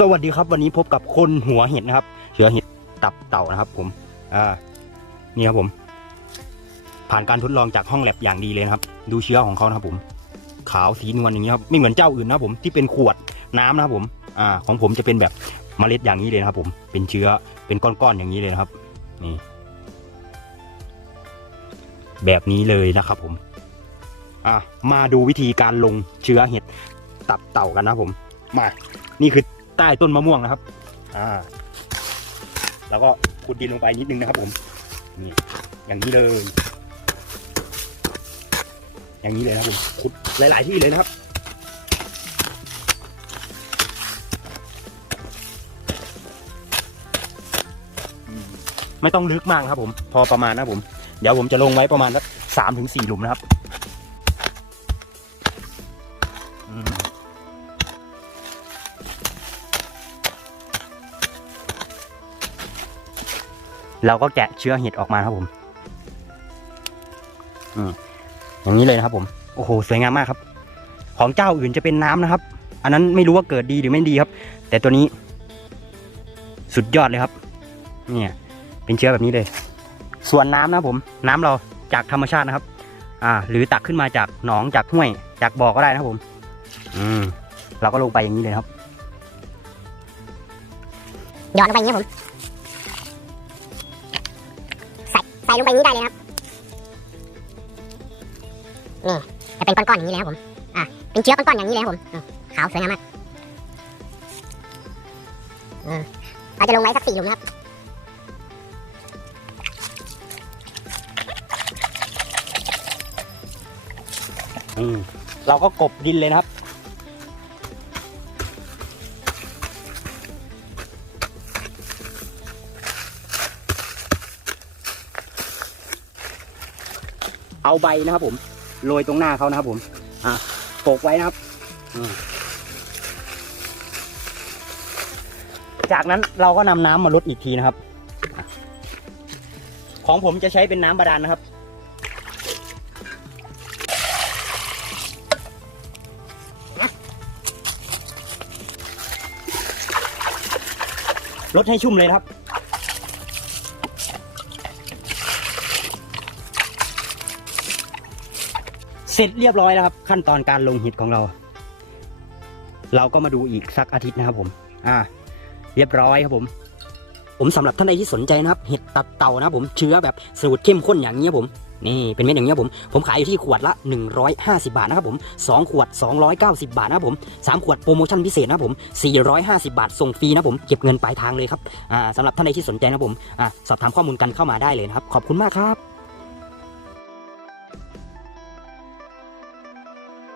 สวัสดีครับวันนี้พบกับคนหัวเห็ดนะครับเชื้อเห็ดตับเต่านะครับ ผมอ่านี่ครับผม ผ่านการทดลองจากห้องแลบอย่างดีเลยนะครับ ดูเชื้อของเขานะครับผม ขาวสีนวลอย่างนี้ครับไม่เหมือนเจ้าอื่นนะครับผมที่เป็นขวดน้ำนะครับผมอ่าของผมจะเป็นแบบเมล็ดอย่างนี้เลยนะครับ ผม เป็นเชื้อเป็นก้อนๆอย่างนี้เลยนะครับ นี่ แบบนี้เลยนะครับผมอะมาดูวิธีการลงเชื้อเห็ดตับเต่ากันนะผมมานี่คือ ใต้ต้นมะม่วงนะครับ อ่า แล้วก็ขุดดินลงไปนิดนึงนะครับผม นี่ อย่างนี้เลย อย่างนี้เลยนะครับผมขุดหลาย ๆ ที่เลยนะครับไม่ต้องลึกมากครับผม พอประมาณนะครับผม เดี๋ยวผมจะลงไว้ประมาณสักสามถึงสี่หลุมนะครับ เราก็แกะเชื้อเห็ดออกมาครับผมอืมอย่างนี้เลยนะครับผม โอ้โห สวยงามมากครับ ของเจ้าอื่นจะเป็นน้ำนะครับ อันนั้นไม่รู้ว่าเกิดดีหรือไม่ดีครับ แต่ตัวนี้ สุดยอดเลยครับ เนี่ย เป็นเชื้อแบบนี้เลย ส่วนน้ำนะผม น้ำเราจากธรรมชาตินะครับ อ่า หรือตักขึ้นมาจากหนองจากห้วย จากบ่อก็ได้นะครับผม อืม เราก็ลงไปอย่างนี้เลยครับหยอดลงไปอย่างนี้ผม ลงไปอย่างนี้ได้เลยนะครับ นี่จะเป็นก้อนๆอย่างนี้เลยครับผม อะ เป็นเชื้อก้อนๆอย่างนี้เลยครับผมอืมขาวสวยงามมากอืมเราจะลงไว้สักสี่หลุมนะครับอืมเราก็กบดินเลยนะครับ เอาใบนะครับ ผมโรยตรงหน้าเขานะครับ ผมอะโปกไว้นะครับจากนั้นเราก็นำน้ำมาลดอีกทีนะครับ ของผมจะใช้เป็นน้ำบาดาลนะครับ ลดให้ชุ่มเลยนะครับ เสร็จเรียบร้อยแล้วครับ ขั้นตอนการลงห็ดของเรา เราก็มาดูอีกสักอาทิตย์นะครับผม อ่า เรียบร้อยครับผม ผมสำหรับท่านใดที่สนใจนะครับเห็ดตับเต่านะครับผมเชื้อแบบสูตรเข้มข้นอย่างนี้ครับผมนี่เป็นเม็ดอย่างนี้ครับผมผมขายอยู่ที่ขวดละ 150 บาทนะครับผม2ขวด 290 บาทนะครับผม3ขวดโปรโมชั่นพิเศษนะครับผม 450 บาทส่งฟรีนะครับผมเก็บเงินปลายทางเลยครับอ่าสำหรับท่านใดที่สนใจนะครับผมอ่าสอบถามข้อมูลกันเข้ามาได้เลยนะครับ ขอบคุณมากครับ